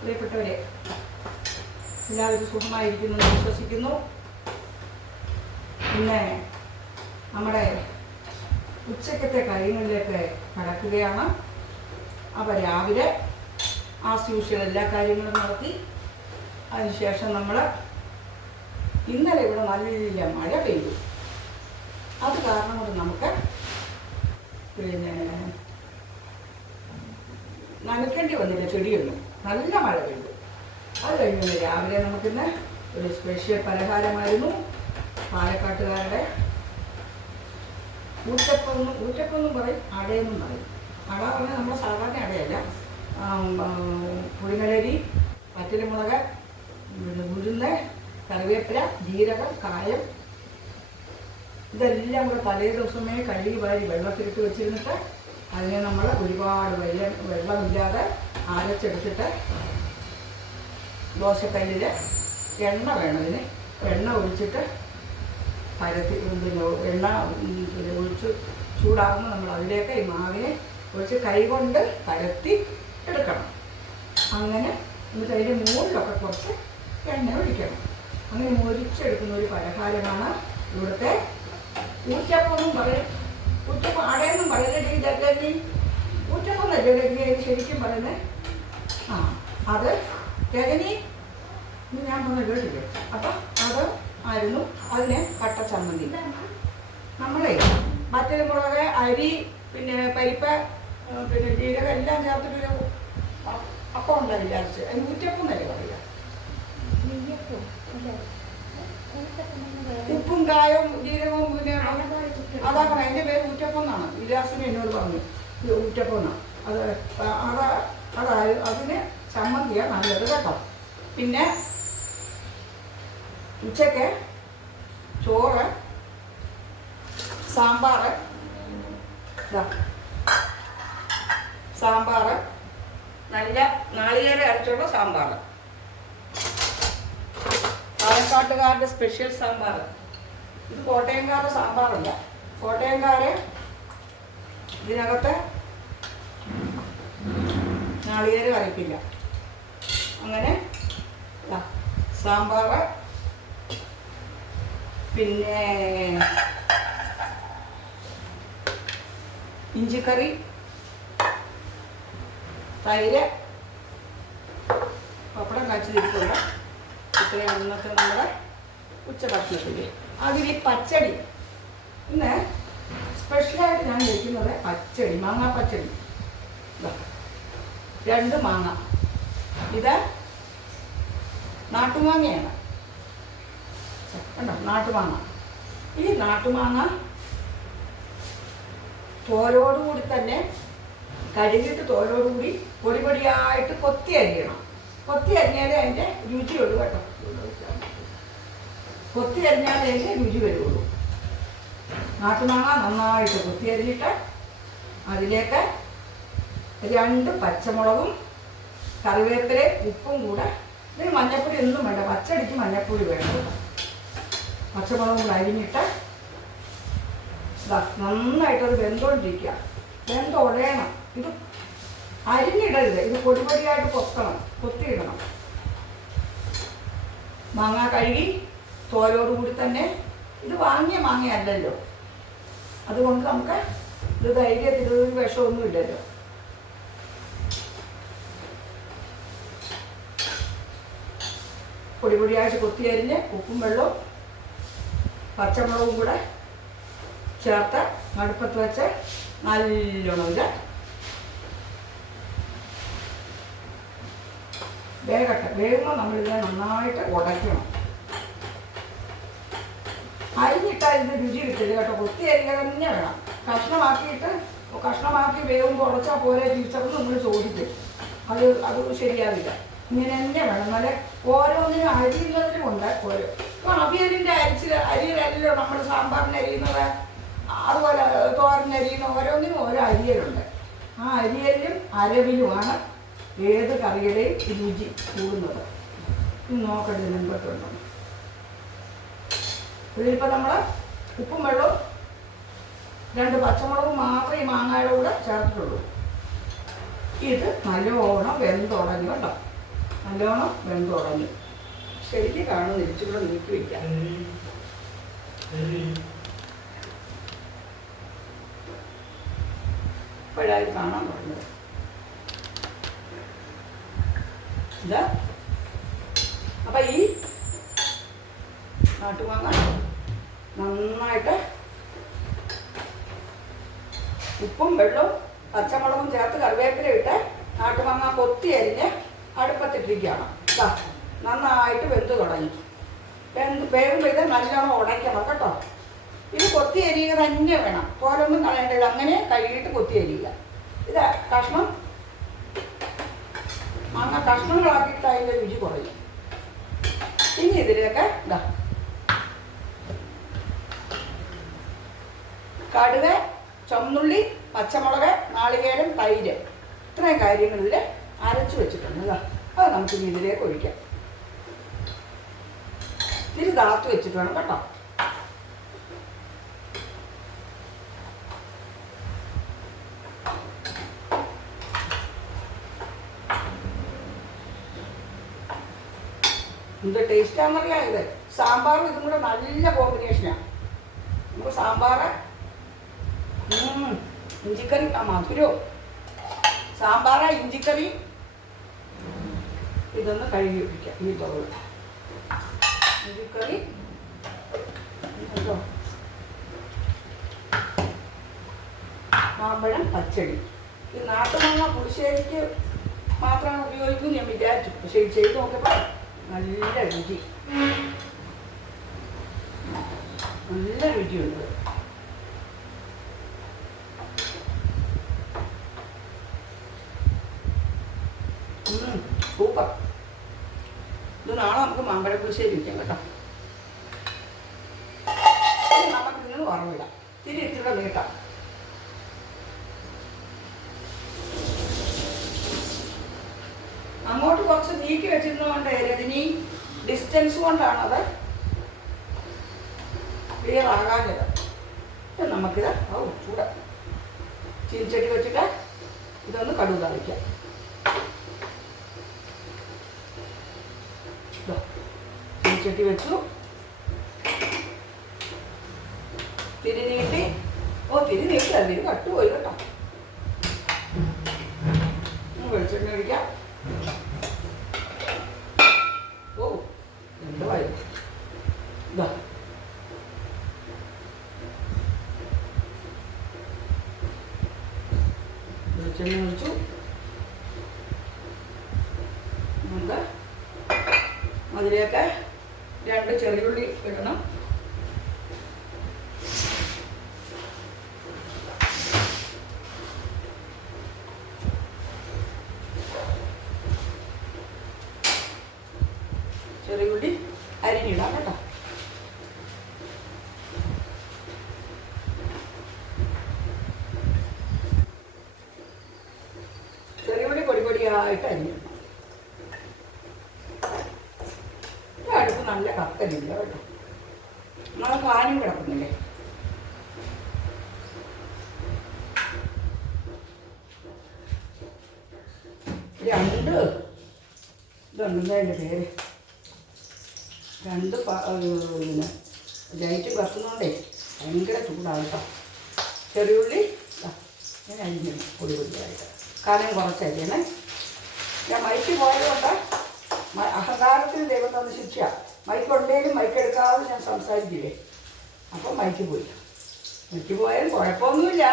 പ്രിയപ്പെട്ടവരെ, എല്ലാവരും സുഖമായിരിക്കുന്നു എന്ന് വിശ്വസിക്കുന്നു. ഇന്ന് നമ്മുടെ ഉച്ചക്കത്തെ കാര്യങ്ങളിലേക്ക് കടക്കുകയാണ്. അപ്പോൾ രാവിലെ ആസ് യൂഷ്വൽ എല്ലാ കാര്യങ്ങളും നടത്തി അതിനുശേഷം നമ്മൾ ഇന്നലെ ഇവിടെ നല്ല മഴ പെയ്തു. അത് കാരണം കൊണ്ട് നമുക്ക് നനയ്ക്കേണ്ടി വന്നില്ല ചെടിയൊന്നും. നല്ല മഴ പെയ്തു. അത് കഴിഞ്ഞ് രാവിലെ നമുക്കിന്ന് ഒരു സ്പെഷ്യൽ പലഹാരമായിരുന്നു. പാലക്കാട്ടുകാരുടെ ഊറ്റപ്പെന്നും പറയും, അടയെന്നും പറയും. അട പറഞ്ഞാൽ നമ്മുടെ സാധാരണ അടയല്ല. പുളിങ്ങലരി, പച്ചമുളക്, ഉഴുന്ന്, കറിവേപ്പില, ജീരകം, കായം ഇതെല്ലാം കൂടെ തലേ ദിവസമേ കഴുകി വാരി വെള്ളത്തിലിട്ട് വെച്ചിരുന്നിട്ട് അതിനെ നമ്മൾ ഒരുപാട് വെള്ളമില്ലാതെ അരച്ചെടുത്തിട്ട് ദോശക്കല്ലിൽ എണ്ണ വേണതിന് എണ്ണ ഒഴിച്ചിട്ട് പരത്തി എണ്ണ ഒഴിച്ച് ചൂടാകുമ്പോൾ നമ്മൾ അതിലേക്ക് ഈ മാവിനെ ഒഴിച്ച് കൈകൊണ്ട് പരത്തി എടുക്കണം. അങ്ങനെ എന്നിട്ട് അതിൻ്റെ മുകളിലൊക്കെ കുറച്ച് എണ്ണ ഒഴിക്കണം. അങ്ങനെ മൊരിച്ചെടുക്കുന്ന ഒരു പലഹാരമാണ് ഇവിടുത്തെ ഊറ്റപ്പെന്നും പറയും. ഊറ്റപ്പം അടയെന്നും പറയുന്നത് ഇതൊക്കെ ഊറ്റപ്പം എന്നല്ലേ ശരിക്കും പറയുന്നത്. അത് രജനി ഞാൻ പറഞ്ഞ കേട്ടില്ലേ. അപ്പം അത് ആയിരുന്നു അതിന് കട്ട ചമ്മന്തി. നമ്മളെ പച്ചമുളക്, അരി, പിന്നെ പരിപ്പ്, പിന്നെ ജീരകം എല്ലാം ചേർത്തിട്ടൊരു അപ്പം ഉണ്ടാവില്ല. അരച്ച് അതിന് ഊറ്റപ്പം എന്നല്ലേ പറയുക. ഉപ്പും കായവും ജീരകവും പിന്നെ അതാ പറയാം. എൻ്റെ പേര് ഊറ്റപ്പം എന്നാണ്. വിലാസിന് എന്നോട് പറഞ്ഞു ഊറ്റപ്പം എന്നാണ്. അതായത് അതിന് ചമ്മന്തിയാണ് നല്ലത് കേട്ടോ. പിന്നെ ഉച്ചയ്ക്ക് ചോറ്, സാമ്പാർ നല്ല നാളികേരം അരച്ചുള്ള സാമ്പാർ, പാലക്കാട്ടുകാരുടെ സ്പെഷ്യൽ സാമ്പാർ. ഇത് കോട്ടയംകാരുടെ സാമ്പാറല്ല. കോട്ടയംകാർ ഇതിനകത്ത് നാളികേരം അരയ്ക്കില്ല. അങ്ങനെ സാമ്പാർ, പിന്നെ ഇഞ്ചിക്കറി, തൈര്, പപ്പടം കാച്ചിരിക്കുള്ള ഇത്രയും ഇന്നത്തെ നമ്മുടെ ഉച്ചഭക്ഷണത്തിൽ. അതിന് പച്ചടി ഇന്ന് സ്പെഷ്യലായിട്ട് ഞാൻ കഴിക്കുന്നത് പച്ചടി, മാങ്ങാ പച്ചടി. 2 മാങ്ങ. ഇത് നാട്ടുമാങ്ങയാണ് കണ്ടോ, നാട്ടുമാങ്ങ. ഈ നാട്ടുമാങ്ങ തോലോടുകൂടി തന്നെ കഴുകിയിട്ട് തോലോടുകൂടി പൊടിയായിട്ട് കൊത്തി അരിയണം. കൊത്തി അരിഞ്ഞാലേ അതിൻ്റെ രുചിയുള്ളൂ കേട്ടോ. കൊത്തി അരിഞ്ഞാലേ അതിൻ്റെ രുചി വരുള്ളൂ. നാട്ടുമാങ്ങ നന്നായിട്ട് കൊത്തി അരിഞ്ഞിട്ട് അതിലേക്ക് 2 പച്ചമുളകും കറിവേപ്പിലയും ഉപ്പും കൂടെ. ഇതിന് മഞ്ഞപ്പൊടി ഒന്നും വേണ്ട, പച്ചടിക്ക് മഞ്ഞപ്പൊടി വേണം. പച്ചമുളകും കൂടെ അരിഞ്ഞിട്ട് നന്നായിട്ടത് വെന്തുകൊണ്ടിരിക്കുക. വെന്തുടയണം. ഇത് അരിഞ്ഞിടരുത്, ഇത് പൊടിയായിട്ട് കൊത്തിയിടണം. മാങ്ങ കഴുകി തോലോടുകൂടി തന്നെ. ഇത് വാങ്ങിയ മാങ്ങയല്ലല്ലോ, അതുകൊണ്ട് നമുക്ക് ഇത് ധൈര്യത്തിൽ ഒരു വിഷമൊന്നും ഇല്ലല്ലോ. പൊടിയായിട്ട് കൊത്തി അരിഞ്ഞ് ഉപ്പും വെള്ളവും പച്ചമുളകും കൂടെ ചേർത്ത് അടുപ്പത്ത് വെച്ച് നല്ലോണം ഇത് വേകുമ്പോൾ നമ്മളിത് നന്നായിട്ട് ഉടയ്ക്കണം. അരിഞ്ഞിട്ടാൽ ഇതിന് രുചി കിട്ടില്ല കേട്ടോ. കൊത്തി അരിഞ്ഞ തന്നെ വേണം. കഷ്ണമാക്കി വേകുമ്പോൾ ഉടച്ചാൽ പോലെ തിരിച്ചപ്പോൾ നമ്മൾ ചോദിക്കും. അത് ശരിയാവില്ല. ഇങ്ങനെ തന്നെ വേണം. എന്നാലേ ഓരോന്നിനും അരിയുന്നതിലുമുണ്ട് ഓരോ. ഇപ്പോൾ അവിയലിൻ്റെ അരിയലല്ലോ നമ്മൾ സാമ്പാറിന് അരിയുന്നത്, അതുപോലെ തോരന് അരിയുന്ന ഓരോന്നിനും ഓരോ അരിയലുണ്ട്. ആ അരിയലിലും അരവിലുമാണ് ഏത് കറിയുടെയും രുചി കൂടുന്നത്. നോക്കട്ടെ മുൻപത്തുണ്ടോ. ഇതിലിപ്പോൾ നമ്മൾ ഉപ്പും വെള്ളവും 2 പച്ചമുളകും മാത്രമേ ഈ മാങ്ങയുടെ കൂടെ ചേർത്തിട്ടുള്ളൂ. ഇത് നല്ലോണം വെന്തുടങ്ങി കേട്ടോ. നല്ലോണം വെന്ത് തുടങ്ങി. ശരിക്കും കാണുന്നു, ഇച്ചിരി നീക്കി വയ്ക്കാം. ഇപ്പോഴായിട്ട് കാണാൻ തുടങ്ങുന്നത് ഇതാ. അപ്പം ഈ നാട്ടുമാങ്ങ നന്നായിട്ട് ഉപ്പും വെള്ളവും പച്ചമുളകും ചേർത്ത് കറിവേപ്പില ഇട്ട് നാട്ടുമാങ്ങ കൊത്തി അരിഞ്ഞ് അടുപ്പത്തിട്ടിരിക്കുകയാണ്. ഇതാ നന്നായിട്ട് വെന്ത് തുടങ്ങി. വേകുമ്പോൾ ഇത് നല്ലോണം ഉടയ്ക്കണം കേട്ടോ. ഇത് കൊത്തി അരിയുക തന്നെ വേണം, തോലൊന്നും കളയേണ്ടത്. അങ്ങനെ കഴുകിയിട്ട് കൊത്തി അരിയുക. ഇത് കഷ്ണം മാങ്ങ കഷ്ണങ്ങളാക്കിയിട്ട് അതിൻ്റെ രുചി കുറയും. ഇനി ഇതിലേക്ക് ഇതാ കടുക്, ചുവന്നുള്ളി, പച്ചമുളക്, നാളികേരം, തൈര്, ഇത്രയും കാര്യങ്ങൾ ഇതിൽ അരച്ച് വെച്ചിട്ടുണ്ട്. ഇതാ അത് നമുക്കിനി ഇതിലേക്ക് ഒഴിക്കാം. ഇതിൽ താത്ത് വെച്ചിട്ട് വേണം കേട്ടോ. എന്ത് ടേസ്റ്റാണെന്നറിയാം. ഇത് സാമ്പാറും ഇതും കൂടെ നല്ല കോമ്പിനേഷനാണ്. നമുക്ക് സാമ്പാർ, ഇഞ്ചിക്കറി, മധുരവും സാമ്പാർ, ഇഞ്ചിക്കറി ഇതൊന്ന് കഴുകി വെപ്പിക്കാം. ഈ തോറ് ഇഞ്ചിക്കറി കേട്ടോ, മാമ്പഴം പച്ചടി. ഈ നാട്ടുമാങ്ങ പുളിശ്ശേരിക്ക് മാത്രം ഉപയോഗിക്കും ഞാൻ വിചാരിച്ചു. പക്ഷേ ഇത് ചെയ്ത് നോക്കിയപ്പോൾ നല്ല രുചി, നല്ല രുചിയുണ്ട്. സൂപ്പർ. ഇത് നാളെ നമുക്ക് മാമ്പഴ പുളിശ്ശേരി വയ്ക്കാം കേട്ടോ. നമുക്ക് ഇന്ന് വറവിടാം. ഇത്തിരി നീട്ടാം. അങ്ങോട്ട് കുറച്ച് നീക്കി വെച്ചിരുന്നതുകൊണ്ട് രജനി ഡിസ്റ്റൻസ് കൊണ്ടാണത് ക്ലിയർ ആകാഞ്ഞത്. നമുക്കിത് ചൂട് ചീനിച്ചട്ടി വെച്ചിട്ട് ഇതൊന്ന് കടുക് താളിക്കാം. ചീനിച്ചട്ടി വെച്ചു, തിരി നീട്ടി. തിരി നീട്ടില്ല, തിരി കട്ടുപോയി കേട്ടോ. വെളിച്ചെണ്ണ ഒഴിക്കാം. എന്തായാലും ഇതാ വെളിച്ചെണ്ണ ഒഴിച്ചു. നമുക്ക് അതിലേക്ക് 2 ചെറിയുള്ളി ഇടണം. ചെറിയുള്ളി അരിഞ്ഞിടാം കേട്ടോ. ചെറിയുള്ളി പൊടിയായിട്ട് അരിഞ്ഞിടണം. അടുപ്പ് നല്ല കത്തലില്ല കേട്ടോ. നമ്മളെ കാനും കിടക്കുന്നില്ലേ. ഇതുണ്ടെന്ന് അതിൻ്റെ പേര് 2 ലൈറ്റ് കത്തുന്നോണ്ടേ ഭയങ്കര ചൂടാകട്ടോ. ചെറിയുള്ളി ഞാൻ അരിഞ്ഞു പൊടിയായിട്ട് കാലം കുറച്ചരിയണേ. ഞാൻ മൈക്ക് പോയതുകൊണ്ട് അഹങ്കാരത്തിന് ദൈവം തന്ന ശിക്ഷ. മൈക്കുണ്ടെങ്കിലും മൈക്കെടുക്കാതെ ഞാൻ സംസാരിക്കില്ലേ. അപ്പം മൈക്ക് പോയാലും കുഴപ്പമൊന്നുമില്ല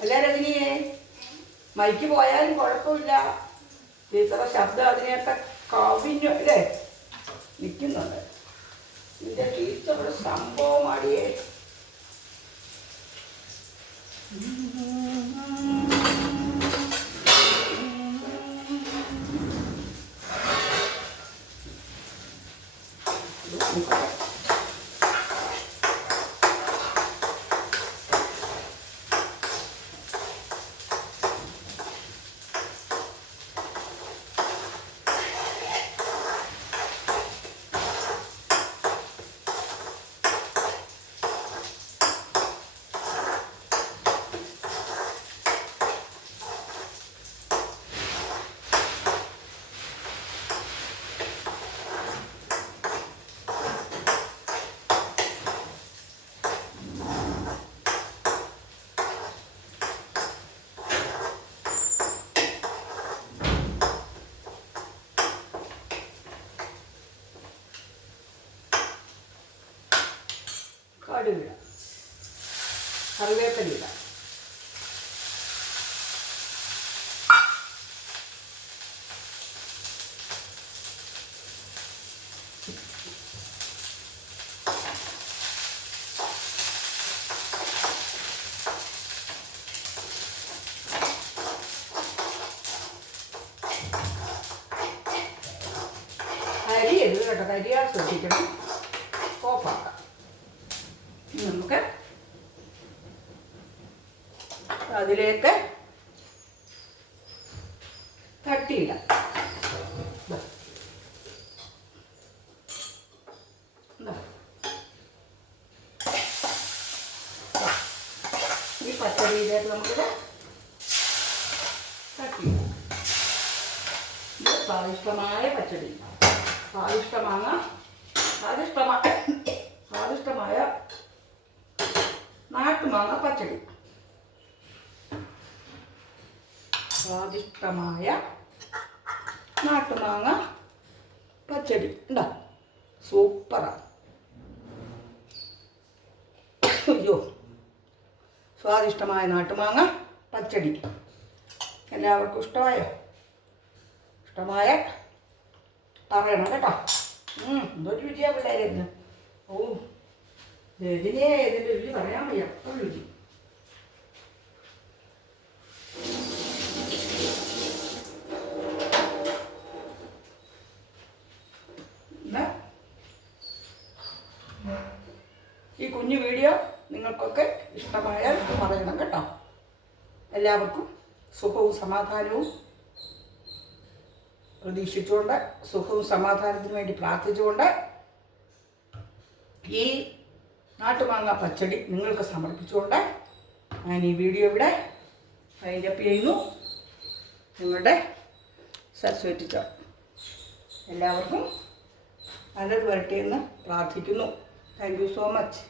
അല്ലേ രജനിയെ? മൈക്ക് പോയാലും കുഴപ്പമില്ല. ഇത്ര ശബ്ദം അതിനെയൊക്കെ കവിഞ്ഞു അല്ലേ നിൽക്കുന്നുണ്ട്. ഇതിൻ്റെ ടീച്ചറുടെ സംഭവം അടിയേ. കടുകിടാം, കറിവേപ്പില ഇടാം. കരിയരുത് കേട്ടോ, കരിയാൻ ശ്രദ്ധിക്കണം. ഓഫാക്കാം. ഇനി നമുക്ക് അതിലേക്ക് തട്ടിയിടാം. ഈ പച്ചടിയിലേക്ക് നമുക്കിത് തട്ടിയിടാം. ഇത് സ്വാദിഷ്ടമായ പച്ചടി, സ്വാദിഷ്ടമായ നാട്ടുമാങ്ങ പച്ചടി, സ്വാദിഷ്ടമായ നാട്ടുമാങ്ങ പച്ചടി. ഉണ്ടോ? സൂപ്പറാണ്. അയ്യോ, സ്വാദിഷ്ടമായ നാട്ടുമാങ്ങ പച്ചടി എല്ലാവർക്കും ഇഷ്ടമായോ? ഇഷ്ടമായ പറയണം കേട്ടോ. എന്തൊരു രുചിയാ പിള്ളേരുന്ന്. ഓ, ഇതിൻ്റെ രുചി പറയാൻ വയ്യ, അപ്പോൾ രുചി. ഈ കുഞ്ഞു വീഡിയോ നിങ്ങൾക്കൊക്കെ ഇഷ്ടമായാൽ പറയണം കേട്ടോ. എല്ലാവർക്കും സുഖവും സമാധാനവും പ്രതീക്ഷിച്ചുകൊണ്ട്, സുഖവും സമാധാനത്തിന് വേണ്ടി പ്രാർത്ഥിച്ചുകൊണ്ട് ഈ നാട്ടുമാങ്ങ പച്ചടി നിങ്ങൾക്ക് സമർപ്പിച്ചുകൊണ്ട് ഞാൻ ഈ വീഡിയോ ഇവിടെ ഫൈൻഡപ്പ് ചെയ്യുന്നു. നിങ്ങളുടെ സരസ്വതി ടീച്ചർ. എല്ലാവർക്കും നല്ലത് വരട്ടെ എന്ന് പ്രാർത്ഥിക്കുന്നു. Thank you so much.